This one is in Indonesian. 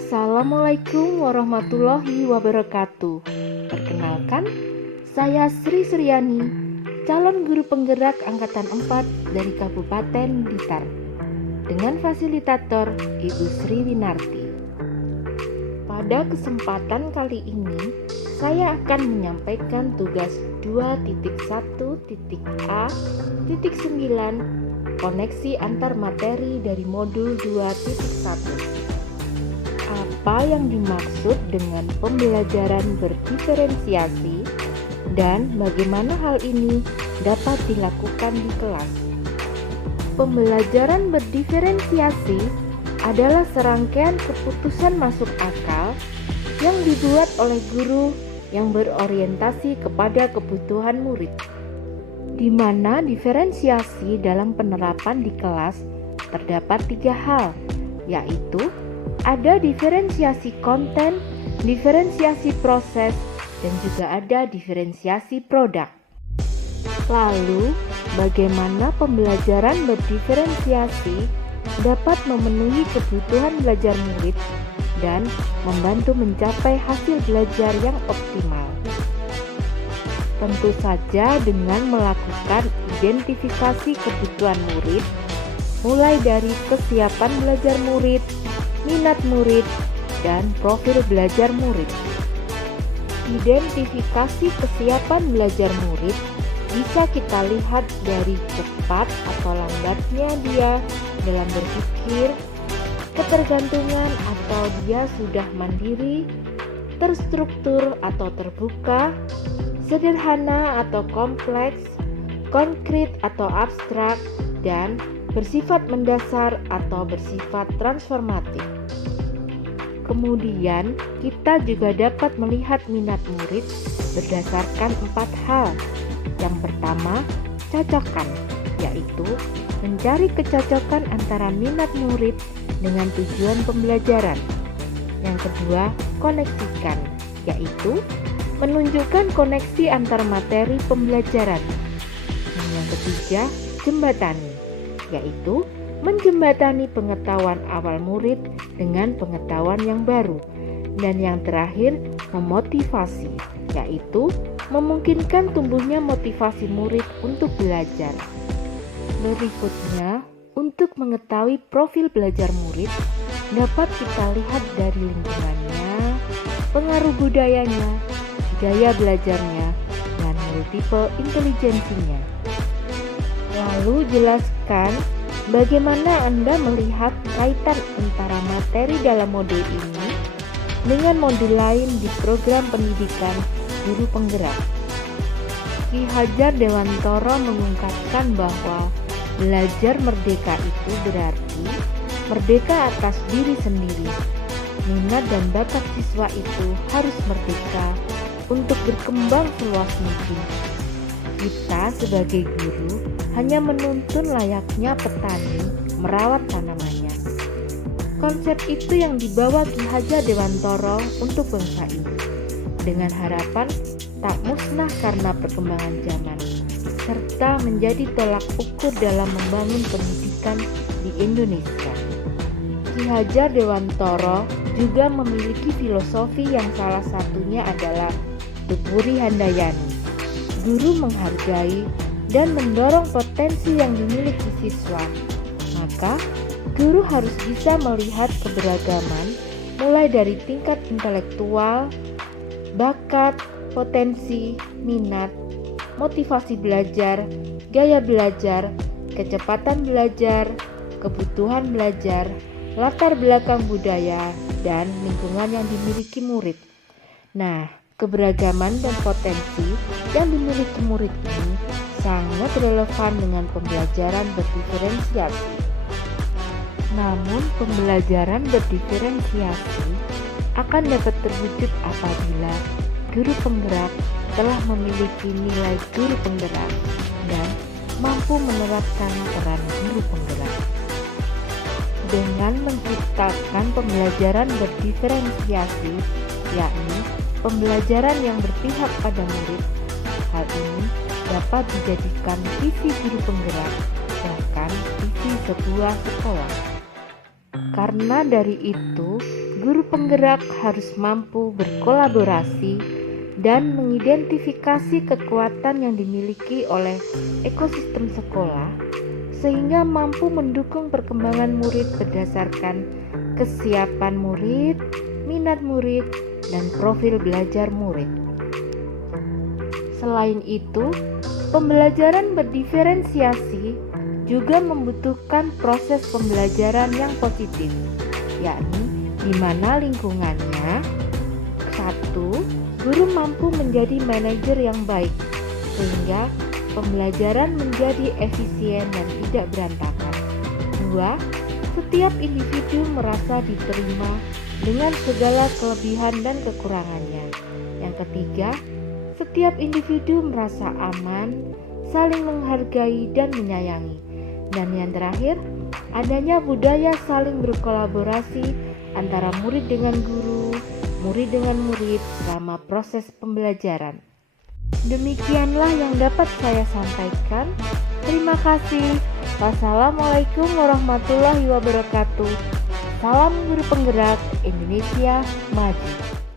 Assalamualaikum warahmatullahi wabarakatuh. Perkenalkan, saya Sri Suryani, calon guru penggerak Angkatan 4 dari Kabupaten Blitar, dengan fasilitator Ibu Sri Winarti. Pada kesempatan kali ini, saya akan menyampaikan tugas 2.1.A.9 koneksi antar materi dari modul 2.1. Apa yang dimaksud dengan pembelajaran berdiferensiasi dan bagaimana hal ini dapat dilakukan di kelas. Pembelajaran berdiferensiasi adalah serangkaian keputusan masuk akal yang dibuat oleh guru yang berorientasi kepada kebutuhan murid, di mana diferensiasi dalam penerapan di kelas terdapat 3 hal, yaitu ada diferensiasi konten, diferensiasi proses, dan juga ada diferensiasi produk. Lalu, bagaimana pembelajaran berdiferensiasi dapat memenuhi kebutuhan belajar murid dan membantu mencapai hasil belajar yang optimal? Tentu saja dengan melakukan identifikasi kebutuhan murid, mulai dari kesiapan belajar murid, minat murid, dan profil belajar murid. Identifikasi kesiapan belajar murid bisa kita lihat dari cepat atau lambatnya dia dalam berpikir, ketergantungan atau dia sudah mandiri, terstruktur atau terbuka, sederhana atau kompleks, konkret atau abstrak, dan bersifat mendasar atau bersifat transformatif. Kemudian, kita juga dapat melihat minat murid berdasarkan 4 hal. Yang pertama, cocokan, yaitu mencari kecocokan antara minat murid dengan tujuan pembelajaran. Yang kedua, koneksikan, yaitu menunjukkan koneksi antar materi pembelajaran. Dan yang ketiga, jembatani, yaitu menjembatani pengetahuan awal murid dengan pengetahuan yang baru. Dan yang terakhir, memotivasi, yaitu memungkinkan tumbuhnya motivasi murid untuk belajar. Berikutnya, untuk mengetahui profil belajar murid, dapat kita lihat dari lingkungannya, pengaruh budayanya, gaya belajarnya, dan multiple intelijensinya. Lalu jelaskan bagaimana Anda melihat kaitan antara materi dalam modul ini dengan modul lain di program pendidikan guru penggerak. Ki Hajar Dewantara mengungkapkan bahwa belajar merdeka itu berarti merdeka atas diri sendiri. Minat dan bakat siswa itu harus merdeka untuk berkembang seluas mungkin. Kita sebagai guru hanya menuntun layaknya petani merawat tanamannya. Konsep itu yang dibawa Ki Hajar Dewantara untuk bangsa ini, dengan harapan tak musnah karena perkembangan zaman, serta menjadi tolak ukur dalam membangun pendidikan di Indonesia. Ki Hajar Dewantara juga memiliki filosofi yang salah satunya adalah Tupuri Handayani. Guru menghargai dan mendorong potensi yang dimiliki siswa. Maka, guru harus bisa melihat keberagaman mulai dari tingkat intelektual, bakat, potensi, minat, motivasi belajar, gaya belajar, kecepatan belajar, kebutuhan belajar, latar belakang budaya, dan lingkungan yang dimiliki murid. Nah, keberagaman dan potensi yang dimiliki murid ini sangat relevan dengan pembelajaran berdiferensiasi. Namun, pembelajaran berdiferensiasi akan dapat terwujud apabila guru penggerak telah memiliki nilai guru penggerak dan mampu menerapkan peran guru penggerak. Dengan menciptakan pembelajaran berdiferensiasi, yakni pembelajaran yang berpihak pada murid, hal ini dapat dijadikan visi guru penggerak, bahkan visi sebuah sekolah. Karena dari itu, Guru penggerak harus mampu berkolaborasi dan mengidentifikasi kekuatan yang dimiliki oleh ekosistem sekolah sehingga mampu mendukung perkembangan murid berdasarkan kesiapan murid, minat murid, dan profil belajar murid. Selain itu, pembelajaran berdiferensiasi juga membutuhkan proses pembelajaran yang positif, yakni di mana lingkungannya: 1. Guru mampu menjadi manajer yang baik sehingga pembelajaran menjadi efisien dan tidak berantakan. 2. Setiap individu merasa diterima dengan segala kelebihan dan kekurangannya. Yang ketiga, setiap individu merasa aman, saling menghargai dan menyayangi. Dan yang terakhir, adanya budaya saling berkolaborasi antara murid dengan guru, murid dengan murid selama proses pembelajaran. Demikianlah yang dapat saya sampaikan. Terima kasih. Wassalamualaikum warahmatullahi wabarakatuh. Salam Guru Penggerak, Indonesia Maju.